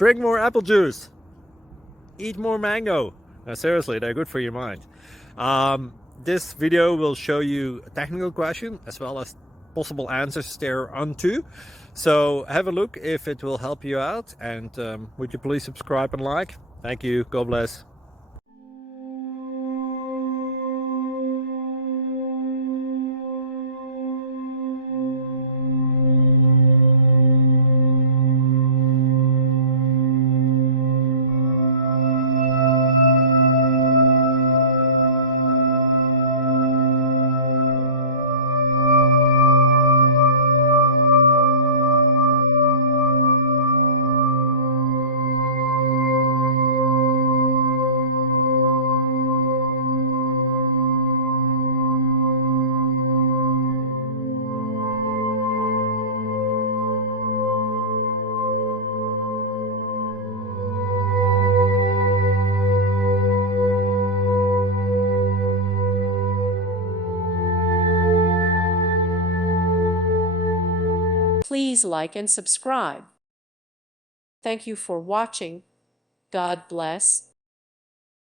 Drink more apple juice. Eat more mango. Seriously, they're good for your mind. This video will show you a technical question as well as possible answers thereunto. So have a look if it will help you out, and would you please subscribe and like? Thank you. God bless. Please like and subscribe. Thank you for watching. God bless.